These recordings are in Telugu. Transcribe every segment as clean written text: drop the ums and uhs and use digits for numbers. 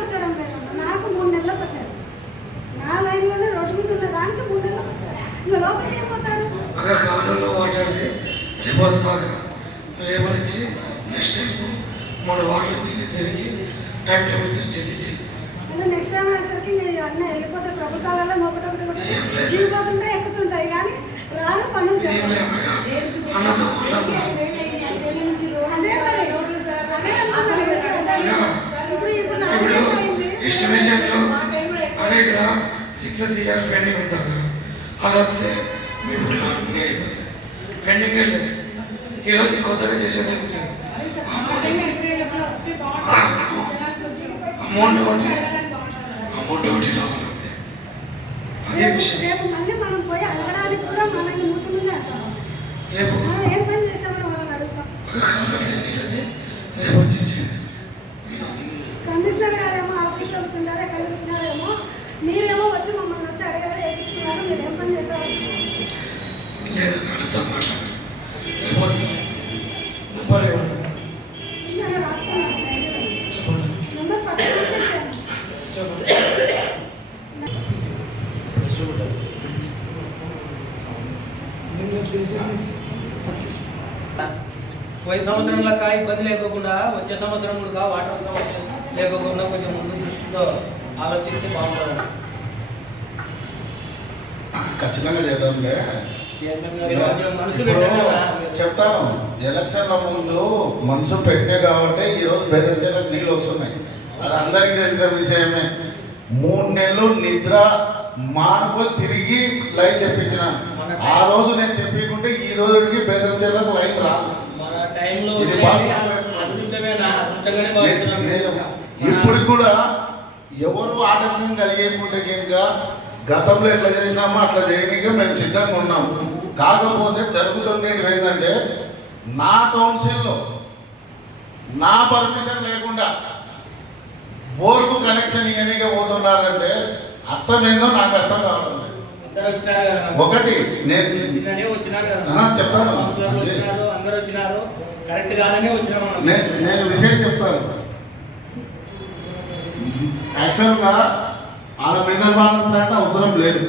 వచ్చడం లేదమ్మా. నాకు 3 నెలలకు వచ్చారు. నా లైన్లోనే రోడ్డు మీద ఉన్న దానికి 3 నెలలకు వచ్చారు. ఇంకా లోపలికి అయిపోతారు. లేబర్చి నెక్స్ట్ టైం 3 వారాలు తిరిగి టైం టేబుల్ సెట్ చేసి నెక్స్ట్ టైం అయ్యేసరికి అన్నీ వెళ్ళిపోతే ప్రభుత్వాలలో ఒకటి దిగిపోతుంటే ఎక్కుతుంటాయి కానీ రాను పనులు ఎస్టిమేషన్లో అదే ఇక్కడ 6 years పెండింగ్ ఉంటారు. అది వస్తే మీ ఊళ్ళో అన్నీ అయిపోతాయి. పెండింగ్ వెళ్ళలేదు ఈరోజు కొత్తగా చేసేది అమౌంట్ ఒకటి అదే విషయం. రేపు మళ్ళీ మనం పోయి అడగడానికి కూడా మనకి ముందు అంటాం. రేపు ఏం పని చేసామని వాళ్ళని అడుగుతాం. కమిషనర్ గారేమో ఆఫీస్లో కూర్చుంటారే కలుగుతున్నారేమో, మీరేమో వచ్చి మమ్మల్ని వచ్చి అడిగారు వేయించుకున్నారు, మీరు ఏం పని చేశారు? నెంబర్ ఫస్ట్ పోయిన సంవత్సరంలో ఇబ్బంది లేకోకుండా వచ్చే సంవత్సరం కూడా వాటర్ సమస్య లేకోకుండా కొంచెం ముందు దృష్టితో ఆలోచిస్తే బాగుంటుందండి. ఖచ్చితంగా చేద్దాంలే. చెప్తాను, ఎలక్షన్ల ముందు మనసు పెట్టినే కాబట్టి ఈరోజు బెదిరించేలకు నీళ్ళు వస్తున్నాయి. అది అందరికీ తెలిసిన విషయమే. 3 నెలలు నిద్ర మానుకొని తిరిగి లైన్ తెప్పించిన. ఆ రోజు నేను తెప్పించుకుంటే ఈ రోజుకి బెదిరించేలకు లైన్ రాదు. ఇప్పుడు కూడా ఎవరు ఆటంకం కలిగేకుంటే కనుక గతంలో ఎట్లా చేసినామో అట్లా చేయడానికి మేము సిద్ధంగా ఉన్నాము. కాకపోతే జరుగుతుండేది ఏంటంటే నా కౌన్సిల్లో నా పర్మిషన్ లేకుండా బోర్కు కనెక్షన్ ఇవన్నీగా పోతున్నారంటే అర్థం ఏందో నాకు అర్థం కావడం లేదు. ఒకటి నేను చెప్తాను, నేను విషయం చెప్తాను. యాక్చువల్గా ఆడ మినరల్ వాటర్ ప్లాంట్ అవసరం లేదు.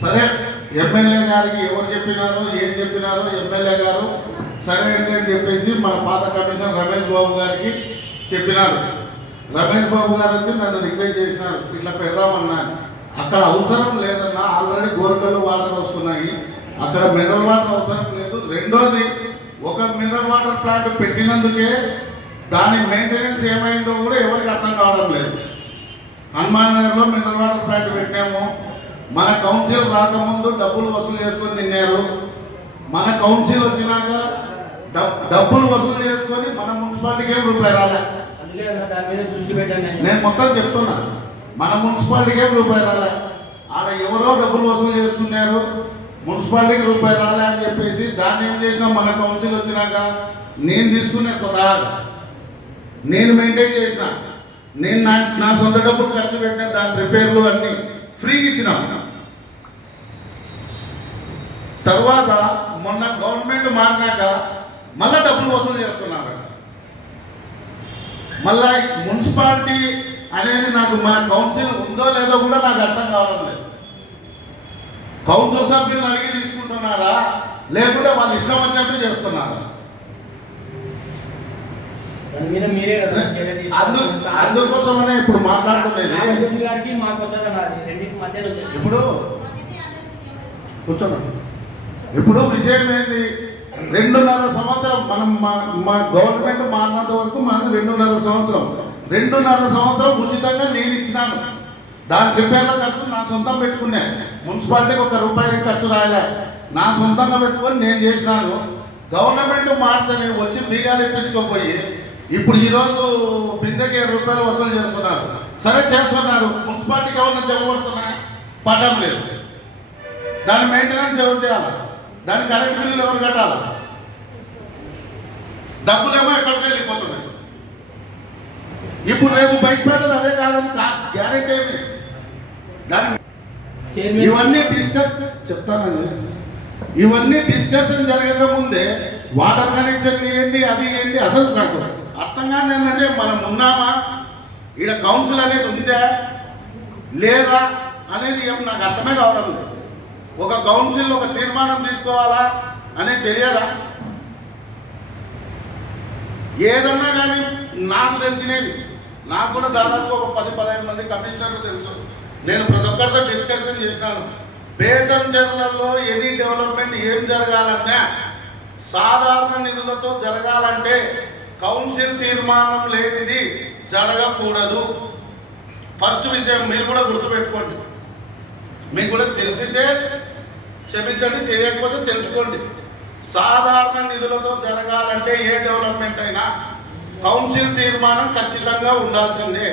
సరే, ఎమ్మెల్యే గారికి ఎవరు చెప్పినారో ఏం చెప్పినారో ఎమ్మెల్యే గారు సరే అని చెప్పేసి మన పాత కమిషనర్ రమేష్ బాబు గారికి చెప్పినారు. రమేష్ బాబు గారు వచ్చి నన్ను రిక్వెస్ట్ చేసినారు, ఇట్లా పెడదామన్నా. అక్కడ అవసరం లేదన్నా, ఆల్రెడీ గోరకలు వాటర్ వస్తున్నాయి, అక్కడ మినరల్ వాటర్ అవసరం లేదు. రెండోది, ఒక మినరల్ వాటర్ ప్లాంట్ పెట్టినందుకే దాని మెయింటెనెన్స్ ఏమైందో కూడా ఎవరికి అర్థం కావడం లేదు. హనుమాన్ నగర్లో మినరల్ వాటర్ ప్లాంట్ పెట్టాము. మన కౌన్సిల్ రాకముందు డబ్బులు వసూలు చేసుకొని తిన్నారు. మన కౌన్సిల్ వచ్చినాక డబ్బులు వసూలు చేసుకొని మన మున్సిపాలిటీకి ఏం రూపాయి రాలే. నేను మొత్తం చెప్తున్నా, మన మున్సిపాలిటీకి ఏం రూపాయి రాలే. ఆడ ఎవరో డబ్బులు వసూలు చేసుకున్నారు, మున్సిపాలిటీకి రూపాయి రాలే అని చెప్పేసి దాన్ని ఏం చేసినా మన కౌన్సిల్ వచ్చినాక నేను తీసుకునే స్వతహాగా నేను మెయింటైన్ చేసిన, నేను నా సొంత డబ్బులు ఖర్చు పెట్టిన దాని రిపేర్లు అన్నీ ఫ్రీగా ఇచ్చినా. తర్వాత మొన్న గవర్నమెంట్ మారినాక మళ్ళీ డబ్బులు వసూలు చేస్తున్నారు. మళ్ళా మున్సిపాలిటీ అనేది నాకు మన కౌన్సిల్ ఉందో లేదో కూడా నాకు అర్థం కావడం లేదు. కౌన్సిల్ సభ్యులను అడిగి తీసుకుంటున్నారా లేకుంటే వాళ్ళు ఇష్టం వచ్చినట్టు చేస్తున్నారా? అందుకోసమనే ఇప్పుడు మాట్లాడుతున్నది. ఇప్పుడు కూర్చోండి. ఇప్పుడు విషయం ఏంటి, 2.5 సంవత్సరం మనం మా గవర్నమెంట్ మారినంత వరకు మనది 2.5 సంవత్సరం. 2.5 సంవత్సరం ఉచితంగా నేను ఇచ్చినాను. దాని రిపేర్ల ఖర్చు నా సొంతం పెట్టుకున్నా. మున్సిపాలిటీకి ₹1 ఖర్చు రాయలే, నా సొంతంగా పెట్టుకొని నేను చేసినాను. గవర్నమెంట్ మారితేనే వచ్చి బీగాలు ఇప్పించుకోపోయి ఇప్పుడు ఈరోజు బిందెకి ₹7 వసూలు చేస్తున్నారు. సరే చేస్తున్నారు, మున్సిపాలిటీకి ఎవరన్నా చెప్పబడుతున్నా పడడం లేదు. దాని మెయింటెనెన్స్ ఎవరు చేయాలి? దాని కరెంట్ బిల్లులు ఎవరు కట్టాలి? డబ్బులేమో ఎక్కడికి వెళ్ళిపోతున్నాయి. ఇప్పుడు రేపు బయట పెట్టదు అదే కాదని గ్యారెంటీ ఏమి. దాని ఇవన్నీ చెప్తానండి, ఇవన్నీ డిస్కషన్ జరగక ముందే వాటర్ కనెక్షన్ ఏంటి అది ఏంటి అసలు నాకు అర్థం కాని ఏంటంటే మనం ఉన్నామా, ఈడ కౌన్సిల్ అనేది ఉందా లేదా అనేది ఏం నాకు అర్థమే కావడం లేదు. ఒక కౌన్సిల్ ఒక తీర్మానం తీసుకోవాలా అనేది తెలియదా? ఏదన్నా కానీ నాకు తెలిసినది, నాకు కూడా దాదాపు ఒక 10-15 మంది కమిషనర్లు తెలుసు. నేను ప్రతి ఒక్కరితో డిస్కషన్ చేసినాను. బేతంచెర్లలో ఎనీ డెవలప్మెంట్ ఏం జరగాలన్నా సాధారణ నిధులతో జరగాలంటే కౌన్సిల్ తీర్మానం లేనిది జరగకూడదు. ఫస్ట్ విషయం మీరు కూడా గుర్తుపెట్టుకోండి. మీకు కూడా తెలిసిందే క్షమించండి, తెలియకపోతే తెలుసుకోండి. సాధారణ నిధులతో జరగాలంటే ఏ డెవలప్మెంట్ అయినా కౌన్సిల్ తీర్మానం ఖచ్చితంగా ఉండాల్సిందే.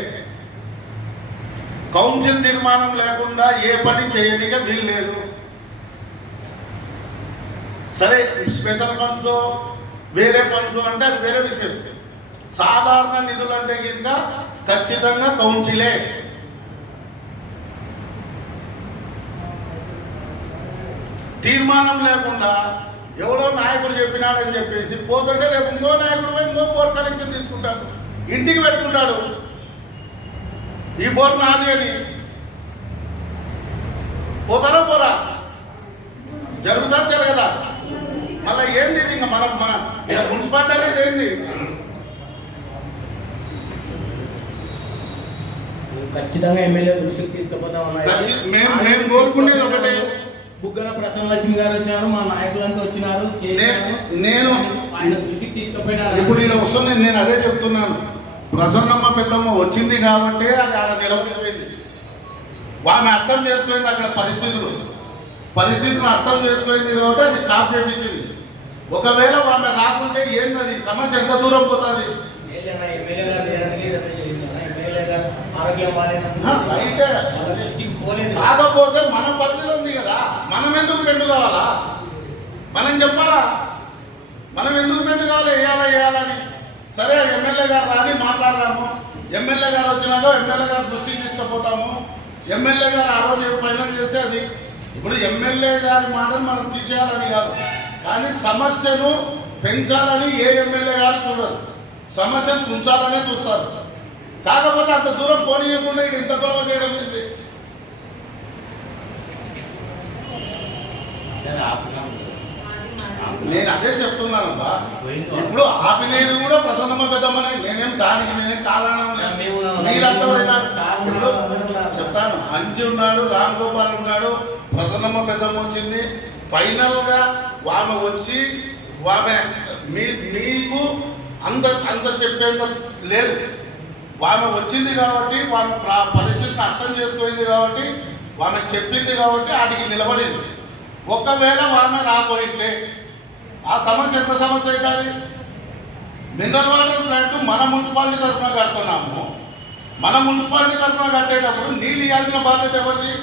కౌన్సిల్ తీర్మానం లేకుండా ఏ పని చేయడానికి వీల్లేదు. సరే స్పెషల్ ఫండ్స్ వేరే ఫండ్స్ అంటే అది వేరే విషయం. సాధారణ నిధులు అంటే కింద ఖచ్చితంగా కౌన్సిలే. తీర్మానం లేకుండా ఎవడో నాయకుడు చెప్పినాడని చెప్పేసి పోతుంటే రేపు ఇంకో నాయకుడు పోయి ఇంకో బోర్ కనెక్షన్ తీసుకుంటాడు, ఇంటికి పెట్టుకుంటాడు ఈ బోర్ నాది అని. పోతారా పోరా? జరుగుతా జరగదా? మళ్ళీ ఏంది ఇది? ఇంకా మన మున్సిపాలిటీ అనేది ఏంది? ఖచ్చితంగా ఎమ్మెల్యే దృష్టికి తీసుకుపోతామన్నారు. మేము కోరుకునేది ఒకటే. బుగ్గన ప్రసన్నలక్ష్మి గారు వచ్చినారు, మా నాయకులంతా వచ్చినారు, నేను ఆయన దృష్టికి తీసుకుపోయినారు. ఇప్పుడు ఇలా వస్తుంది. నేను అదే చెప్తున్నాను. ప్రసన్నమ్మ పెద్దమ్మ వచ్చింది కాబట్టి అది ఆడ నిలబడిపోయింది. వాళ్ళని అర్థం చేసుకుంది, అక్కడ పరిస్థితులను అర్థం చేసుకుంది కాబట్టి అది స్టాప్ చేయించింది. ఒకవేళ ఆమె రాకుంటే ఏంటది సమస్య ఎంత దూరం పోతుంది? ఎమ్మెల్యే గారు ఆరోగ్యం కాకపోతే మన పరిధిలో ఉంది కదా, మనం ఎందుకు బెండు కావాలా? మనం చెప్పాలా మనం ఎందుకు బెండు కావాలి? వేయాలని. సరే ఎమ్మెల్యే గారు రాని మాట్లాడదాము. ఎమ్మెల్యే గారు వచ్చినాక ఎమ్మెల్యే గారు దృష్టికి తీసుకుపోతాము. ఎమ్మెల్యే గారు ఆ రోజు ఫైనల్ చేస్తే అది. ఇప్పుడు ఎమ్మెల్యే గారి మాటలు మనం తీసేయాలని కాదు, కానీ సమస్యను పెంచాలని ఏ ఎమ్మెల్యే గారు చూడరు, సమస్యను ఉంచాలనే చూస్తారు. కాకపోతే అంత దూరం పోనీయకుండా ఇక్కడ ఇంత గొడవ చేయడం ఉంది. నేను అదే చెప్తున్నానబ్బా. ఇప్పుడు ఆపినేది కూడా ప్రసన్నమ్మ పెద్దమ్మని. నేనేం కాదనం లేదు. మీరంతా ఇప్పుడు చెప్తాను. అంజి ఉన్నాడు, రామ్ గోపాల్ ఉన్నాడు, ప్రసన్నమ్మ పెద్దమ్మ వచ్చింది. ఫైనల్ గా ఆమె వచ్చి ఆమె మీకు అంత చెప్పేంత లేదు. ఆమె వచ్చింది కాబట్టి, ఆమె పరిస్థితిని అర్థం చేసుకుంది కాబట్టి, ఆమె చెప్పింది కాబట్టి వాటికి నిలబడింది. ఒకవేళ ఆమె రాబోయింటే ఆ సమస్య ఎంత సమస్య అవుతుంది? మినరల్ వాటర్ ప్లాంట్ మన మున్సిపాలిటీ తరఫున కడుతున్నాము. మన మున్సిపాలిటీ తరఫున కట్టేటప్పుడు నీళ్ళు ఇవ్వాల్సిన బాధ్యత ఎవరిది?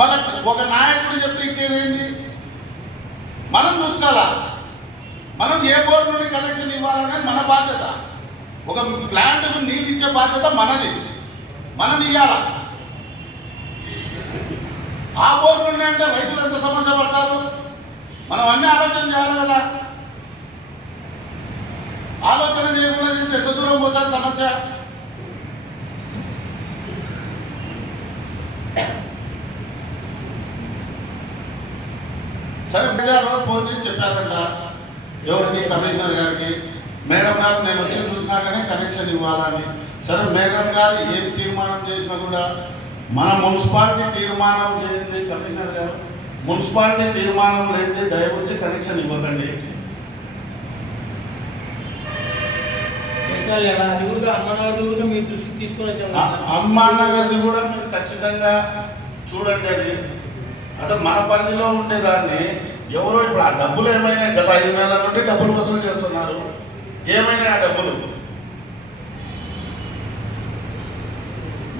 మన ఒక నాయకుడు చెప్తే ఇచ్చేది ఏంటి? మనం చూసుకోవాలా. మనం ఏ బోర్డు నుండి కనెక్షన్ ఇవ్వాలనేది మన బాధ్యత. ఒక ప్లాంట్కు నీళ్ళు ఇచ్చే బాధ్యత మనది, మనం ఇవ్వాలా. ఆ బోర్డు నుండి అంటే రైతులు ఎంత సమస్య పడతారు? మనం అన్ని ఆలోచన చేయాలి కదా. ఆలోచన చేయకుండా చేసి ఎంత దూరం పోతుంది సమస్య? సరే రోజు ఫోన్ చేసి చెప్పారంట ఎవరికి? కమిషనర్ గారికి. మేడం గారు నేను వచ్చి చూసినాకనే కనెక్షన్ ఇవ్వాలని. సరే మేడం గారు ఏం తీర్మానం చేసినా కూడా మన మున్సిపాలిటీ తీర్మానం చేయండి. కమిషనర్ గారు మున్సిపాలిటీ తీర్మానం లేనిది దయవచ్చి కనెక్షన్ ఇవ్వకండి. అమ్మానగర్ది కూడా మీరు ఖచ్చితంగా చూడండి. అది అసలు మన పరిధిలో ఉండేదాన్ని ఎవరో ఇప్పుడు ఆ డబ్బులు ఏమైనా గత 5 నెలల నుండి డబ్బులు వసూలు చేస్తున్నారు. ఏమైనా ఆ డబ్బులు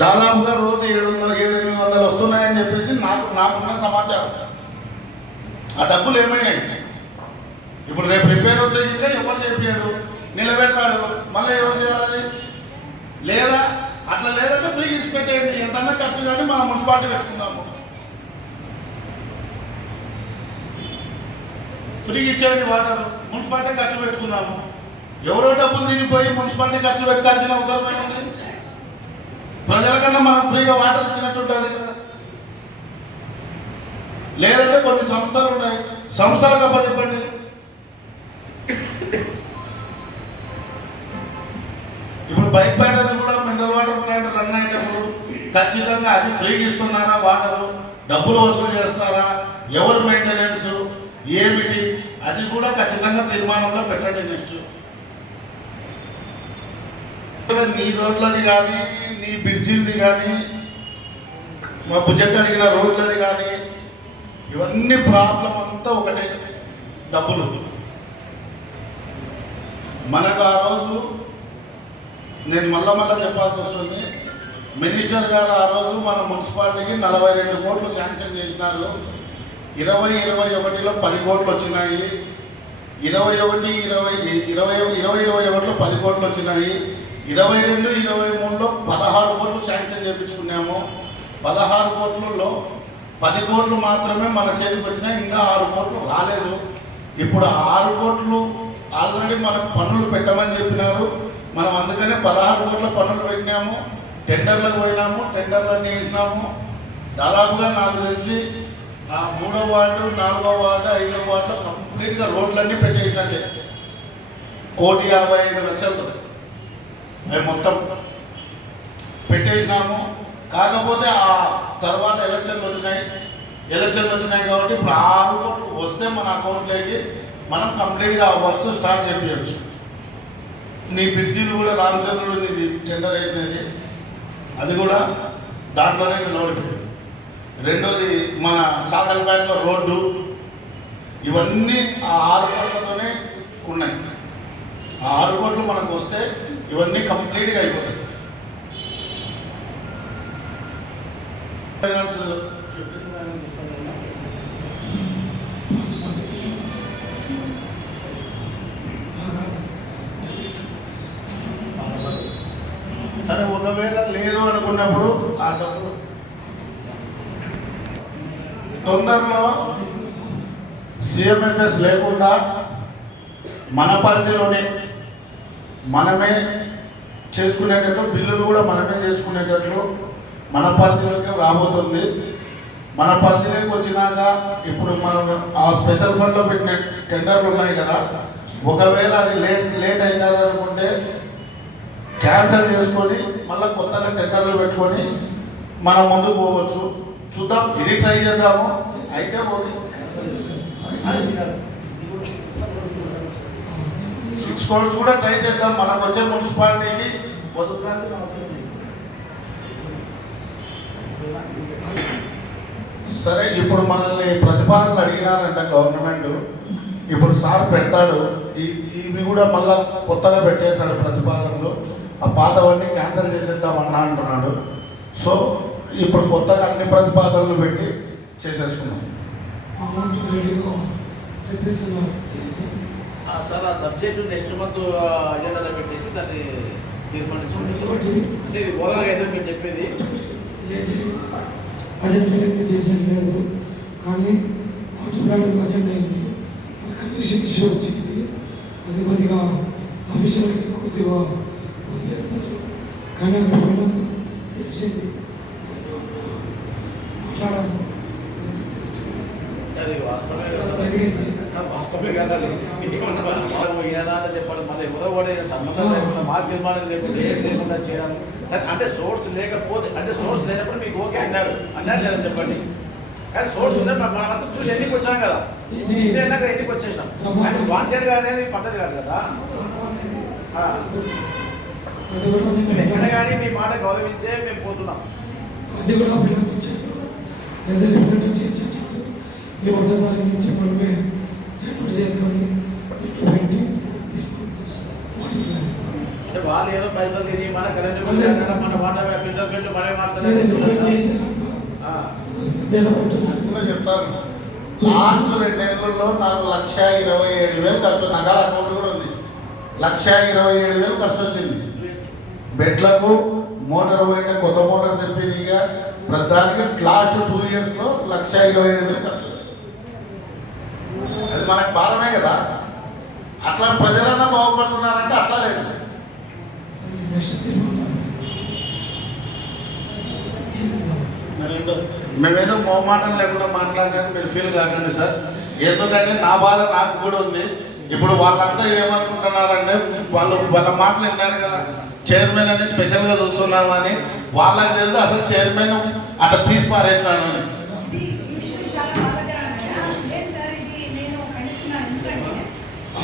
దాదాపుగా రోజు 700-800 వస్తున్నాయని చెప్పేసి నాకున్న సమాచారం. ఆ డబ్బులు ఏమైనాయి? ఇప్పుడు రేపు రిపేర్ వస్తే ఇంకా ఎవరు చెప్పాడు నిలబెడతాడు, మళ్ళీ ఎవరు చేయాలి? లేదా అట్లా లేదంటే ఫ్రీగా ఇచ్చి పెట్టేయండి. ఎంతన్నా ఖర్చు కానీ మనం మున్సిపాలిటీ పెట్టుకుందాము. ఫ్రీ ఇచ్చేయండి వాటర్, మున్సిపాలిటీ ఖర్చు పెట్టుకున్నాము. ఎవరో డబ్బులు తినిపోయి మున్సిపాలిటీ ఖర్చు పెట్టాల్సిన అవసరం ఏముంది? ప్రజల కన్నా మనం ఫ్రీగా వాటర్ ఇచ్చినట్టు ఉంటుంది కదా. లేదంటే కొన్ని సంస్థలు ఉన్నాయి, సంస్థలకు అప్పచెప్పండి. ఇప్పుడు బయటపడేది కూడా మినరల్ వాటర్ ప్లాంట్ రన్ అయ్యేటప్పుడు ఖచ్చితంగా అది ఫ్రీగా ఇస్తున్నారా, వాటరు డబ్బులు వసూలు చేస్తారా, ఎవరు మెయింటెనెన్స్ ఏమిటి, అది కూడా ఖచ్చితంగా తీర్మానంలో పెట్టండి. నెక్స్ట్ నీ రోడ్లది కానీ, నీ బ్రిడ్జిలది కానీ, మా భుజ కలిగిన రోడ్లది కానీ, ఇవన్నీ ప్రాబ్లం అంతా ఒకటే, డబ్బులు. మనకు ఆ రోజు నేను మళ్ళా చెప్పాల్సి వస్తుంది, మినిస్టర్ గారు ఆ రోజు మన మున్సిపాలిటీకి 42 కోట్లు శాంక్షన్ చేసినారు. 2021లో 10 కోట్లు వచ్చినాయి, 2021లో 10 కోట్లు వచ్చినాయి, 22-23లో 16 కోట్లు శాంక్షన్ చేయించుకున్నాము. 16 కోట్లలో 10 కోట్లు మాత్రమే మన చేతికి వచ్చినాయి, ఇంకా 6 కోట్లు రాలేదు. ఇప్పుడు 6 కోట్లు ఆల్రెడీ మనకు పన్నులు పెట్టమని చెప్పినారు. మనం అందుకనే 16 కోట్ల పన్నులు పెట్టినాము, టెండర్లకు పోయినాము, టెండర్లన్నీ వేసినాము. దాదాపుగా నాకు తెలిసి ఆ 3వ వార్డు, 4వ వార్డు, 5వ వార్డులో కంప్లీట్గా రోడ్లన్నీ పెట్టేసినట్టే. 1,55,00,000 అవి మొత్తం పెట్టేసినాము. కాకపోతే ఆ తర్వాత ఎలక్షన్లు వచ్చినాయి కాబట్టి ఇప్పుడు 6 కోట్లు వస్తే మన అకౌంట్లోకి మనం కంప్లీట్గా ఆ వర్క్స్ స్టార్ట్ చేయించవచ్చు. నీ బ్రిడ్జిలు కూడా రామచంద్రుడు నీది టెండర్ అయినది, అది కూడా దాంట్లోనే నిలబడిపోయింది. రెండోది మన సాగల్పేటలో రోడ్డు, ఇవన్నీ ఆ 6 కోట్లతోనే ఉన్నాయి. ఆ 6 కోట్లు మనకు వస్తే ఇవన్నీ కంప్లీట్గా అయిపోతాయి. ఫైనాన్స్ సరే, ఒకవేళ లేదు అనుకున్నప్పుడు ఆ డబ్బులు తొందరలో CMFS లేకుండా మన పరిధిలోనే మనమే చేసుకునేటట్లు, బిల్లులు కూడా మనమే చేసుకునేటట్లు మన పరిధిలోకి రాబోతుంది. మన పరిధిలోకి వచ్చినాక ఇప్పుడు మనం ఆ స్పెషల్ ఫండ్లో పెట్టిన టెండర్లు ఉన్నాయి కదా, ఒకవేళ అది లేట్ అవుతుంది అనుకుంటే క్యాన్సల్ చేసుకొని మళ్ళీ కొత్తగా టెండర్లు పెట్టుకొని మనం ముందుకు పోవచ్చు. చూద్దాం, ఇది ట్రై చేద్దాము. అయితే పోతుంది 6 crores కూడా ట్రై చేద్దాం. మనకు వచ్చే మున్సిపాలిటీకి పొద్దుగానే సరే. ఇప్పుడు మనల్ని ప్రతిపాదనలు అడిగినారంట గవర్నమెంట్, ఇప్పుడు సార్ పెడతాడు. ఇవి కూడా మళ్ళా కొత్తగా పెట్టేశాడు ప్రతిపాదనలు. ఆ పాతవన్నీ క్యాన్సిల్ చేసేద్దామన్నా అంటున్నాడు. సో ఇప్పుడు కొత్తగా అన్ని ప్రతిపాదనలు పెట్టి చేసేసుకున్నాం. సార్ ఆ సబ్జెక్టు నెక్స్ట్ మంత్ అజెండాలో పెట్టేసి దాన్ని తీర్మానించుకోండి. అంటే ఇది ఓవరాల్గా ఏదో మీరు చెప్పేది అజెండా అయితే చేసేది లేదు, కానీ వాటర్ ప్లాంట్ అజెండా అయింది, కండిషన్ ఇష్యూ వచ్చింది. అది కొద్దిగా అఫీషియల్గా కొద్దిగా వదిలేస్తారు, కానీ అక్కడ పోయినాక తెలిసింది మాట్లాడాము. అది వాస్తవమే జరిగింది. వాస్తవమే కదా. ఏనాడో చెప్పడం మళ్ళీ ఎవరో కూడా సంబంధం లేకుండా మా తీర్మానం లేకుండా ఏం లేకుండా చేయడం. అంటే సోర్స్ లేకపోతే, అంటే సోర్స్ లేనప్పుడు మీకు ఓకే అన్నారు లేదని చెప్పండి. కానీ సోర్స్ ఉంటే మనమంతా చూసి ఎన్నికి వచ్చాం కదా, ఇదే అన్నాక ఎన్నికి వచ్చేసినాం. కానీ వాంటెడ్గా అనేది పద్ధతి కాదు కదా. ఎక్కడ కానీ మీ మాట గౌరవించే మేము పోతున్నాం. అది కూడా వినిపించాడు, లేదా రిపోర్ట్ చేయించాడు. ఈ 1వ తారీఖు నుంచి మనమే రిపోర్ట్ చేసుకొని పెట్టి అంటే వాళ్ళు ఏదో పైసలు తిని మన కరెంట్ బిల్లు మన వాటర్ ఫిల్టర్ బిల్లు మనమే మార్చలేదు. చెప్తాను, లాస్ట్ 2 నెలల్లో నాకు 1,27,000 ఖర్చు, నగల అకౌంట్ కూడా ఉంది. 1,27,000 ఖర్చు వచ్చింది. బెడ్లకు మోటార్ పోయిన కొత్త మోటార్ తెప్పిందిగా ప్రతిదానికి లాస్ట్ 2 yearsలో 1,27,000 ఖర్చు వచ్చింది. అది మనకు భారమే కదా. అట్లా ప్రజలన్నా బాగుపడుతున్నారంటే అట్లా లేదు. అది నెక్స్ట్ తీర్మానం చేద్దాం. మరి మేమేదో మొహమాటం లేకుండా మాట్లాడినట్టు మీరు ఫీల్ కాకండి సార్. ఎందుకంటే నా బాధ నాకు కూడా ఉంది. ఇప్పుడు వాళ్ళంతా ఏమనుకుంటున్నారంటే వాళ్ళ మాటలు విన్నారు కదా, చైర్మన్ అని స్పెషల్గా చూస్తున్నామని. వాళ్ళకి తెలియదు అసలు చైర్మన్ అట్లా తీసి పారేసినారని. ఈ విషయం చాలా బాధాకరం అన్నమాట. లేదు సార్, ఇది నేను ఖండిస్తున్నాను. ఎందుకంటే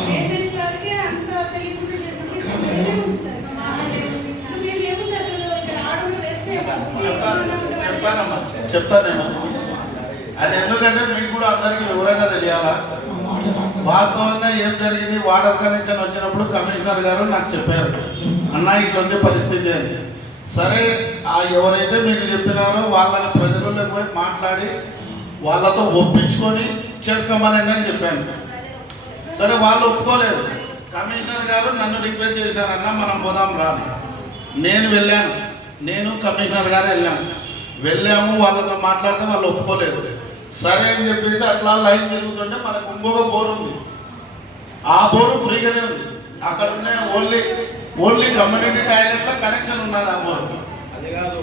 చైర్మన్ సార్కి అంత తెలియకుండా చేసినప్పుడు ఇక్కడ మేమేముంది సార్, ఇంకా మేమేముంది అసలు, ఇక్కడ ఆడవాళ్ళు వేస్ట్ చెప్పానమ్మా, చెప్తాను నేను. అది ఎందుకంటే మీకు కూడా అందరికీ వివరంగా తెలియాలా. వాస్తవంగా ఏం జరిగింది, వాటర్ కనెక్షన్ వచ్చినప్పుడు కమిషనర్ గారు నాకు చెప్పారు, అన్న ఇట్లా ఉంది పరిస్థితి అని. సరే, ఆ ఎవరైతే మీకు చెప్పినారో వాళ్ళని ప్రజలకు పోయి మాట్లాడి వాళ్ళతో ఒప్పించుకొని చేసుకోమనండి అని చెప్పాను. సరే, వాళ్ళు ఒప్పుకోలేదు. కమిషనర్ గారు నన్ను రిక్వెస్ట్ చేశారు, అన్న మనం పోదాం రాను. నేను వెళ్ళాను, నేను కమిషనర్ గారు వెళ్ళాము. వాళ్ళతో మాట్లాడితే వాళ్ళు ఒప్పుకోలేదు. సరే అని చెప్పేసి అట్లా లైన్ తిరుగుతుంటే మనకు ఇంకొక బోర్ ఉంది. ఆ బోరు ఫ్రీగానే ఉంది. అక్కడ ఉన్న ఓన్లీ కమ్యూనిటీ టాయిలెట్లో కనెక్షన్ ఉన్నది ఆ బోరు. అది కాదు,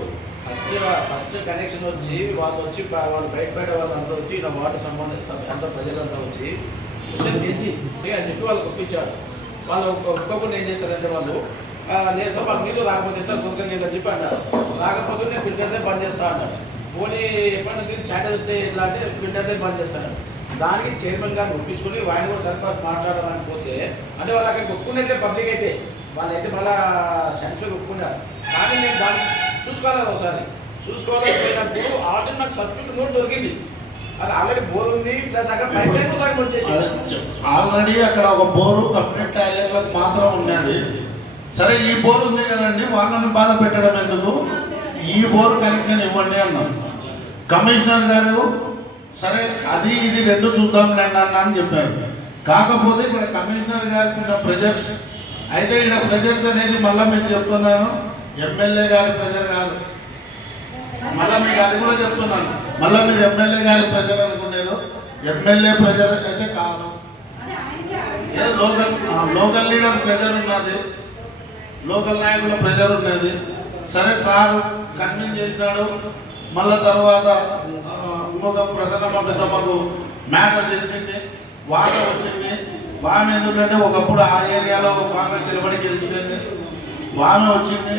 ఫస్ట్ కనెక్షన్ వచ్చి వాళ్ళు బయట వాళ్ళు అందరూ వచ్చి ఇలా వాటర్ సంబంధించి అంత ప్రజలంతా వచ్చి తెలిసి అని చెప్పి వాళ్ళకి ఒప్పించాడు. వాళ్ళు ఒక్కొక్కరు ఏం చేస్తారంటే వాళ్ళు లేదు సార్ వాళ్ళు నీళ్ళు రాకపోతే ఎట్లా గురక నీళ్ళు అని చెప్పి అన్నారు. రాకపోతే నేను ఫిల్టర్దే బంద్ చేస్తా అన్నాడు. పోనీ ఎప్పుడైనా నీళ్ళు శాటర్ వస్తే ఎట్లా అంటే ఫిల్టర్దే బంద్ చేస్తాను. దానికి చైర్మన్ గారిని ఒప్పించుకొని ఆయన కూడా సరిపడా మాట్లాడాలని పోతే అంటే వాళ్ళు అక్కడికి ఒప్పుకున్నట్లే పబ్లిక్ అయితే వాళ్ళైతే మళ్ళా సాటిస్ఫైగా ఒప్పుకున్నారు. కానీ నేను దాన్ని చూసుకోవాలి ఒకసారి. చూసుకోవాలనుకున్నప్పుడు ఆల్రెడీ నాకు సబ్స్టిట్యూట్ నోట్ దొరికింది. అది ఆల్రెడీ బోర్ ఉంది, ప్లస్ అక్కడ పైప్ లైన్ కూడా వచ్చేసి ఆల్రెడీ అక్కడ ఒక బోరు కమ్యూనిటీ టాయిలెట్లకు మాత్రం ఉన్నది. సరే, ఈ బోర్ ఉంది కదండి, వాళ్ళని బాధ పెట్టడం ఎందుకు, ఈ బోర్ కనెక్షన్ ఇవ్వండి అన్నారు. కమిషనర్ గారు సరే అది ఇది రెండు చూద్దాంలేండి అన్న అని చెప్పాడు. కాకపోతే ఇక్కడ కమిషనర్ గారికి ఉన్న ప్రెజర్స్ అయితే ఇక్కడ ప్రెజర్స్ అనేది మళ్ళీ మీకు చెప్తున్నాను, ఎమ్మెల్యే గారి ప్రెజర్ కాదు. మళ్ళీ మీకు అది కూడా చెప్తున్నాను, మళ్ళీ మీరు ఎమ్మెల్యే గారి ప్రెజర్ అనుకునేది ఎమ్మెల్యే ప్రెజర్ అయితే కాదు. లోకల్ లీడర్ ప్రెజర్ ఉన్నది, లోకల్ నాయకుల ప్రెజర్ ఉన్నది. సరే, సార్ కన్విన్స్ చేసినాడు. మళ్ళా తర్వాత ఇంకొక ప్రసన్నమ్మ పెద్దమ్మకు మ్యాటర్ తెలిసింది, వాటర్ వచ్చింది. వామె ఎందుకంటే ఒకప్పుడు ఆ ఏరియాలో వామె నిలబడి గెలిచింది. వామె వచ్చింది,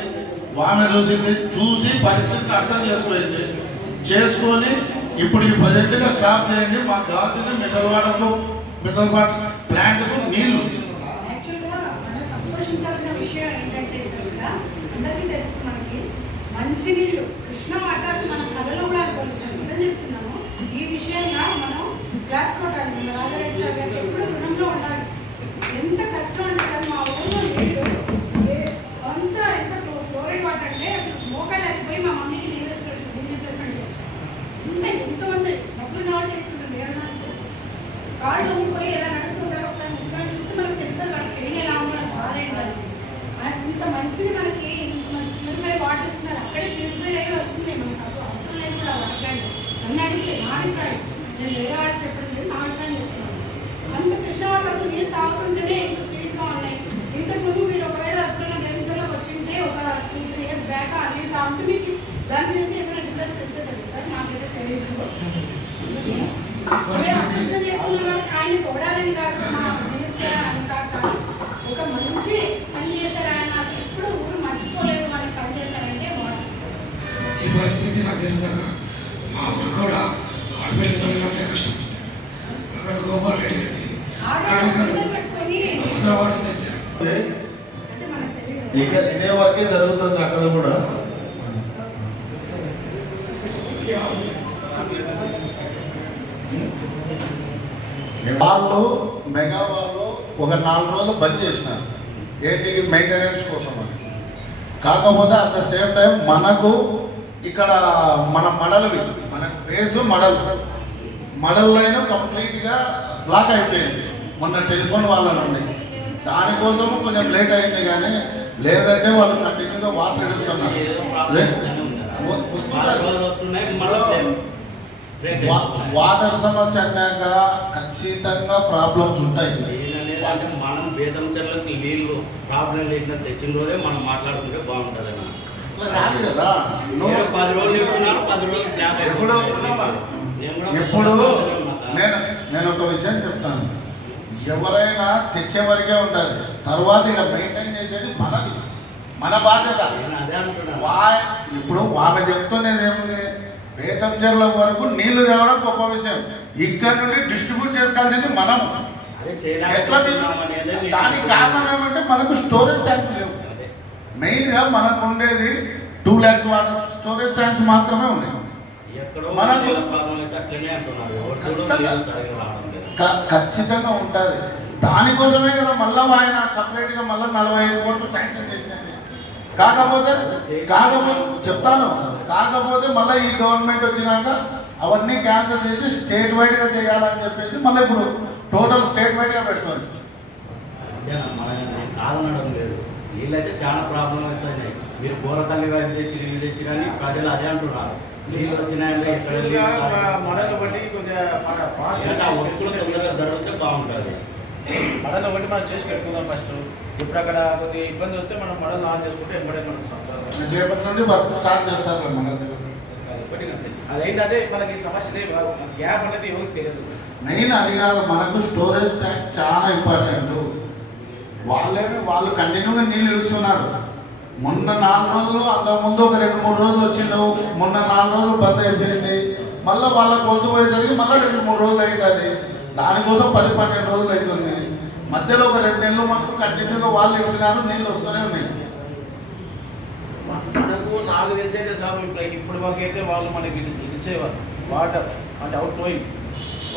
వామె చూసి పరిస్థితిని అర్థం చేసుకొని ఇప్పుడు ఈ ప్రజెంట్గా స్టాప్ చేయండి, మాకు కావాల్సిన మినరల్ వాటర్ ప్లాంట్కు నీళ్లు. యాక్చువల్గా మనం సంతోషించాల్సిన విషయం ఏంటంటే సార్, ఇక్కడ అందరికీ తెలుసు మనకి మంచినీళ్ళు కృష్ణ వాటర్ అసలు మన కళలో కూడా అనుకోవచ్చు. నిజం చెప్తున్నాము. ఈ విషయంగా మనం క్లాస్ కొట్టాలి. మన రాజారెడ్డి సార్ గారికి ఎప్పుడు రుణంలో ఉండాలి. ఎంత కష్టం అంటే సార్, మా ఊళ్ళో నీళ్ళు ఎంత ఫ్లోరైడ్ వాటర్ అంటే అసలు మోకాళ్ళకి పోయి మా మమ్మీకి నీళ్ళు రీప్లేస్మెంట్ చేశారు. ఎంతమంది డబ్బులు నాడు చేస్తుంటారు, కాళ్ళు ఉండిపోయి ఎలా నడుస్తుంటారు. ఒకసారి ముఖ్యమైన చూస్తే మనకు తెలుసు వాళ్ళకి ఏం ఎలా ఉందో చాలా ఏంటని. ఇంత మంచిది మనకి మంచి ప్యూరిఫై వాటర్ ఇస్తున్నారు. అక్కడే ప్యూరిఫై అయ్యి వస్తుంది. మనకు అసలు అవసరం లేదు కూడా వాటర్. నన్ను అడిగితే నా అభిప్రాయం, నేను వేరే వాళ్ళకి చెప్పడం లేదు, నా అభిప్రాయం చెప్తున్నాను. అంత కృష్ణ వాటర్ అసలు నీళ్ళు తాగుతుంటేనే ఇంత స్వీట్గా ఉన్నాయి. ఇంతకుముందు మీరు ఒకవేళ ఎప్పుడైనా గెలిచేలా వచ్చింటే ఒక 2-3 years బ్యాక్ ఆ నీళ్ళు తాగుతూ మీకు దాని మీద ఏదైనా డిఫరెన్స్ తెలిసేదండి సార్, నాకైతే తెలియదు. కృష్ణ చేస్తున్నారు ఆయన పొగడాలని కాదు, మా మినిస్టర్ అని కాదు, కానీ ఒక మంచి పని చేశారు ఆయన. అసలు ఎప్పుడు ఊరు మర్చిపోలేదు అని పని చేశారంటే ఈ పరిస్థితి నాకు తెలిసాక మా ఊరు కూడా ఆడపిల్లలు కష్టం. అక్కడ గోపాల్ రెడ్డి పెట్టుకొని వాటర్ తెచ్చారు. అంటే మనకు తెలియదు. ఇదే వర్కే జరుగుతుంది అక్కడ కూడా. వాళ్ళు మెగా వాళ్ళు ఒక 4 రోజులు బంద్ చేసినారు, ఏంటి మెయింటెనెన్స్ కోసం అని. కాకపోతే అట్ ద సేమ్ టైం మనకు ఇక్కడ మన బేసు మడల్ లైన్ కంప్లీట్గా బ్లాక్ అయిపోయింది మొన్న టెలిఫోన్ వాళ్ళ నుండి. దానికోసము కొంచెం లేట్ అయింది, కానీ లేదంటే వాళ్ళు కంటిన్యూగా వాటర్ ఇస్తున్నారు. వాటర్ సమస్య అన్నాక ఖచ్చితంగా ప్రాబ్లమ్స్ ఉంటాయి. అంటే మనం వేదం చెట్లకి నీళ్ళు ప్రాబ్లం లేకుండా తెచ్చిన రోజే మనం మాట్లాడుకుంటే బాగుంటుంది అన్న. అట్లా కాదు కదా. 10 రోజులు ఇస్తున్నారు, 10 రోజులు బ్లాక్ ఎప్పుడు ఎప్పుడు నేను ఒక విషయం చెప్తాను, ఎవరైనా తెచ్చే వరకే ఉండాలి, తర్వాత ఇక మెయింటైన్ చేసేది మనది, మన బాధ్యత. అదే అంటున్నా. ఇప్పుడు ఆమె చెప్తున్నది ఏముంది, బేతంచెర్ల వరకు నీళ్లు తేవడం గొప్ప విషయం, ఇక్కడ నుండి డిస్ట్రిబ్యూట్ చేసుకోవాల్సింది మనం. ఎట్లా దానికి కారణం ఏమంటే మనకు స్టోరేజ్ ట్యాంక్ లేవు. మెయిన్గా మనకు ఉండేది 2 lakhs వాటర్ స్టోరేజ్ ట్యాంక్స్ మాత్రమే ఉన్నాయి. మనకు ఖచ్చితంగా ఉంటుంది. దానికోసమే కదా మళ్ళీ ఆయన సపరేట్గా మళ్ళీ 45 కోట్లు శాంక్షన్ చేసినది. కాకపోతే చెప్తాను, కాకపోతే మళ్ళీ ఈ గవర్నమెంట్ వచ్చినాక అవన్నీ క్యాన్సిల్ చేసి స్టేట్ వైడ్గా చేయాలని చెప్పేసి మళ్ళీ ఇప్పుడు టోటల్ స్టేట్ వైడ్గా పెడుతుంది. కాదనడం లేదు, వీళ్ళైతే చాలా ప్రాబ్లం వస్తాయి. మీరు బోరతల్లి వారి తెచ్చి నీళ్ళు తెచ్చి కానీ ప్రజలు అదే అంటున్నారు. నీళ్ళు వచ్చినాయంటే మడలు బట్టి కొద్దిగా ఒప్పులు తొందరగా జరిగితే బాగుంటుంది. మడలు బట్టి మనం చేసి పెట్టుకుందాం ఫస్ట్. ఇప్పుడు అక్కడ కొద్దిగా ఇబ్బంది వస్తే మనం మడలు ఆన్ చేసుకుంటే ఎంబడే మనం సంసారం రేపటి నుండి వర్క్ స్టార్ట్ చేస్తారు. మన అదేంటంటే మనకి సమస్య గ్యాప్ అనేది ఎవరికి తెలియదు. మెయిన్ అది కాదు, మనకు స్టోరేజ్ ట్యాంక్ చాలా ఇంపార్టెంట్. వాళ్ళు కంటిన్యూగా నీళ్ళు ఇస్తున్నారు. మొన్న 4 రోజులు, అంతకుముందు ఒక 2-3 రోజులు వచ్చిండు, మొన్న 4 రోజులు బంద్ అయిపోయింది. మళ్ళీ వాళ్ళకి వంతు పోయేసరికి మళ్ళీ 2-3 రోజులు అయింది. దానికోసం 10-12 రోజులు అవుతుంది. మధ్యలో ఒక 2 నెలలు మనకు కంటిన్యూగా వాళ్ళు ఇచ్చినారు, నీళ్ళు వస్తూనే ఉన్నాయి. మనకు నాకు తెలిసైతే సార్ ఇప్పుడు వరకు అయితే వాళ్ళు మనకి ఇచ్చేవారు వాటర్ అంటే అవుట్ గోయింగ్